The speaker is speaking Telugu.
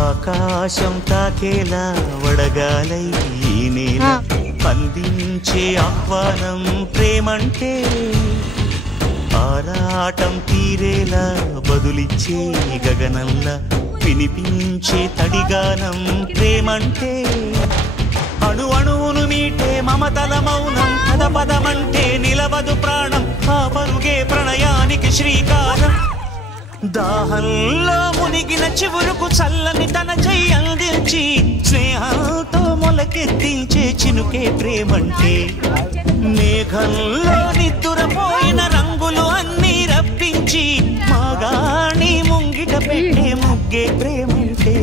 ఆకాశం తాకేలా వడగాలై ఈ నేల అందించే ఆహ్వానం ప్రేమంటే ఆరాటం తీరేలా బదులిచ్చే గగనంలా వినిపించే తడిగానం ప్రేమంటే అణు అణువును మీటే మమతల మౌనం పద పదమంటే నిలవదు ప్రాణం ఆ పరుగే ప్రణయానికి శ్రీకారం దాహంలో మునిగిన చివురుకు చల్లని తన చెయ్యి అందించి స్నేహంతో మొలకెత్తించే చినుకే ప్రేమంటే మేఘంలో నిద్దురపోయిన రంగులు అన్నీ రప్పించి మాగాణి ముంగిట పెట్టే ముగ్గే ప్రేమంటే